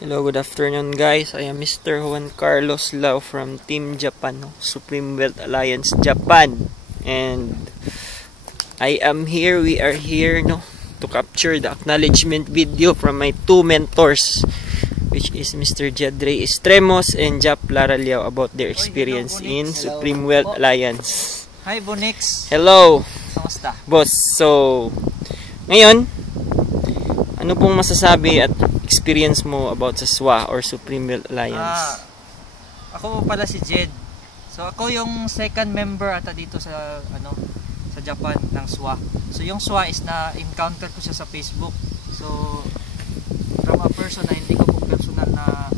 Hello, good afternoon guys. I am Mr. Juan Carlos Lau from Team Japan, Supreme Wealth Alliance Japan. And I am here, we are here to capture the acknowledgement video from my two mentors, which is Mr. Jadre Estremos and Jap Lara Liao, about their experience in Supreme Wealth Alliance. Hi Bonix. Hello. Kamusta? Boss, so ngayon, ano pong masasabi at experience mo about sa SWA or Supreme Wealth Alliance? Ako pala si Jed. So ako yung second member ata dito sa sa Japan ng SWA. So yung SWA is na encounter ko siya sa Facebook. So from a person na hindi ko po personal na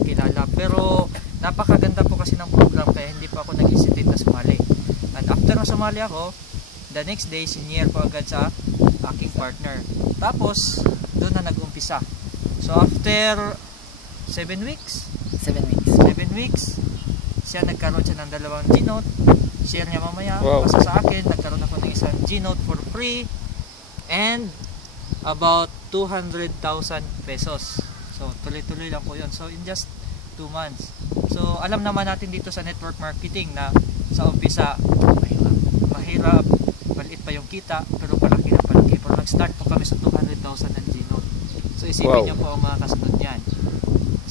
kakilala, pero napakaganda po kasi ng program kaya hindi pa ako nag-hesitate na sumali. And after na sumali ako, the next day senior ko agad sa aking partner. Tapos doon na nag-umpisa. So after 7 weeks, siya nagkaroon siya ng 2 G-Note. Share niya mamaya. Wow. Kasi sa akin, nagkaroon ako ng isang G-Note for free and about 200,000 pesos. So tuloy-tuloy lang po yun. So in just 2 months. So alam naman natin dito sa network marketing na sa umpisa mahirap, maliit pa yung kita, pero palaki na palaki. Pero nag-start po kami sa 200,000 ng G-Note. So isipin niyo po ang mga kasunod niyan.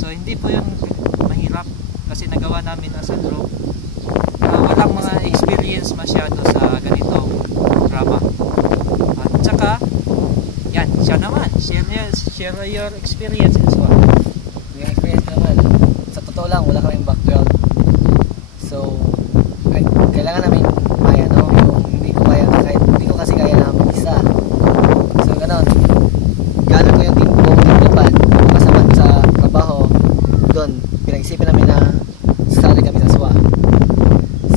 So hindi po yun mahirap kasi nagawa namin as a group. Walang mga experience masyado sa ganitong programa. At saka, yan, siya naman. Share your experience as well. Yung experience naman, sa totoo lang, wala kaming background. So, kailangan namin kaya, yung hindi ko kaya, kahit hindi ko kasi kaya na mag-isa. So, ganon. Gano'n ko yung team Japan, kasama ko sa trabaho, doon, pinag-isipan namin na sasali kami sa SWA.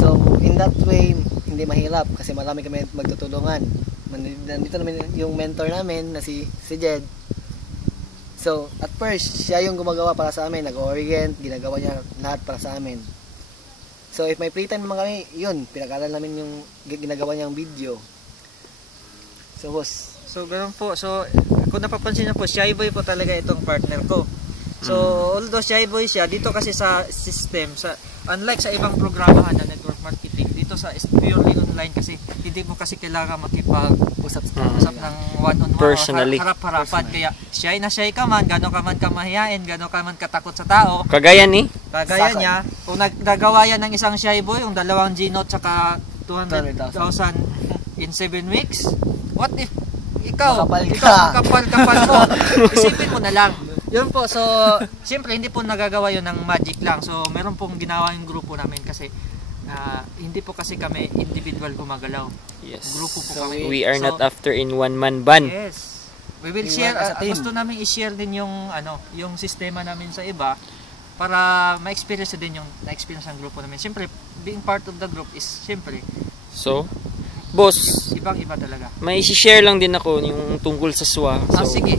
So, in that way, hindi mahirap kasi marami kami magtutulungan. Nandito namin yung mentor namin na si Jed. So, at first, siya yung gumagawa para sa amin, nag-orient, ginagawa niya lahat para sa amin. So, if may free time naman kami, yun, pinag-aral namin yung ginagawa niyang video. So, boss. So, ganun po. So, kung napapansin niyo po, Shy Boy po talaga itong partner ko. So, although Shy Boy siya, dito kasi sa system, unlike sa ibang programahan na network marketing, dito sa purely online kasi hindi mo kasi kailangan makipag-usap ng one-on-one Personally. harap-harapan. Kaya shy na shy ka man, gano'n ka man kamahiyain, gano'n ka man katakot sa tao. Kagaya Niya, kung nagawa yan ng isang Shy Boy, yung 2 G-Note tsaka 200,000 in 7 weeks, what if ikaw kapal mo, isipin mo na lang. Yun po, so siyempre hindi po nagagawa yun ng magic lang. So meron pong ginawa yung grupo namin kasi hindi po kasi kami individual gumagalaw. Yes. Grupo po So, kami. we are not after in one-man band. Yes. We will share, gusto namin i-share din yung yung sistema namin sa iba para ma-experience din yung na-experience ng grupo namin. Siyempre, being part of the group is siyempre So, boss, ibang-iba talaga. may i-share lang din ako yung tungkol sa SWA. So, Sige.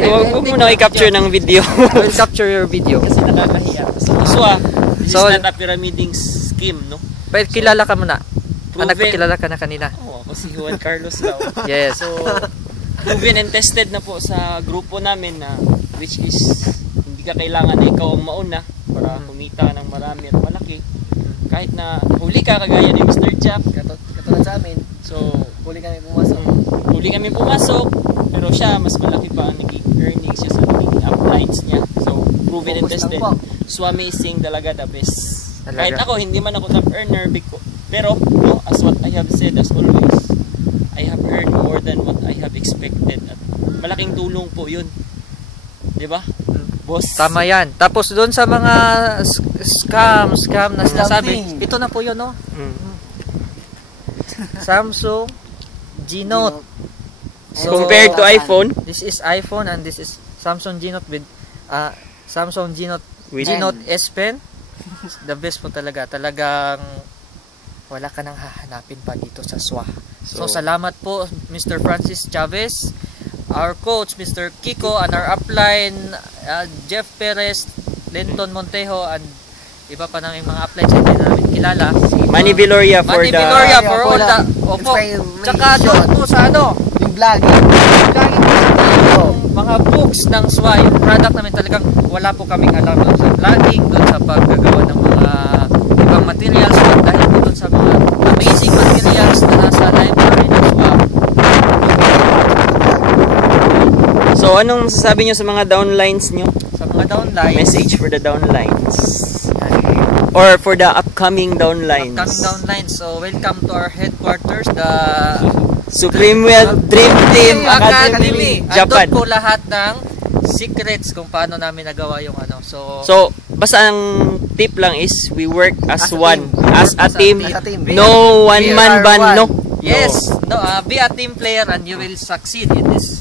Huwag mo na i-capture ng video. We'll capture your video. Kasi nakakahiya. So, SWA, this So, is not a pyramiding scheme, no? Pero kilala ka muna. Proven. Nagpakilala ka na kanina. Oo, ako si Juan Carlos Lau. Yes. So, proven and tested na po sa grupo namin na which is hindi ka kailangan na ikaw ang mauna para kumita ng marami at malaki. Kahit na huli ka, kagaya ni Mr. Jap. Katulad sa amin, So, huli kami pumasok. huli kami pumasok, pero siya, mas malaki pa ang naging earnings niya sa naging uplines niya. So, proven and Focus lang tested. po. So, amazing talaga, the best. Talaga. Kahit ako, hindi man ako top earner, pero, as what I have said, as always, I have earned more than what I have expected. At malaking tulong po yun. Diba? Boss? Tama yan. Tapos doon sa mga scam na sinasabi, ito na po yun, no? Samsung G-Note. So, compared to iPhone, This is iPhone and this is Samsung G-Note with Samsung G-Note With G-Note S Pen. The best po talaga. Talagang wala ka nang hahanapin pa dito sa SWA. So salamat po Mr. Francis Chavez, our coach Mr. Kiko, and our upline Jeff Perez, Lenton Montejo, and iba pa naming mga uplines na hindi namin kilala. Manny Viloria for Manny Viloria for all the inspiration. Tsaka doon po sa Yung vlogging. Vlogging po sa mga books ng SWA, yung product namin talagang wala po kaming alam doon sa vlogging, doon sa paggagawa ng mga ibang materials, dahil po doon sa mga amazing materials na nasa library ng SWA. So, anong masasabi nyo sa mga downlines nyo? Sa mga downlines, Message for the downlines. Or for the upcoming downlines. So welcome to our headquarters, the Supreme Wealth Dream Team Academy, Japan. Andun po lahat ng secrets kung paano namin nagawa yung ano. So, basta ang tip lang is we work as one. As a team. As a team. No one man band, no? Yes, no, be a team player and you will succeed in this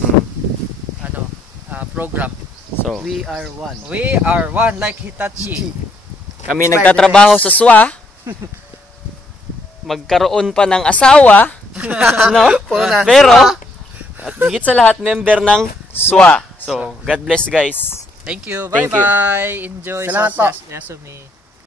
program. So, We are one. We are one like Hitachi. kami nagtatrabaho sa SWA. Magkaroon pa ng asawa, no? Pero at higit sa lahat member ng SWA. So, God bless guys. Thank you. Thank you. Bye-bye. Enjoy Salamat po. Yasumi.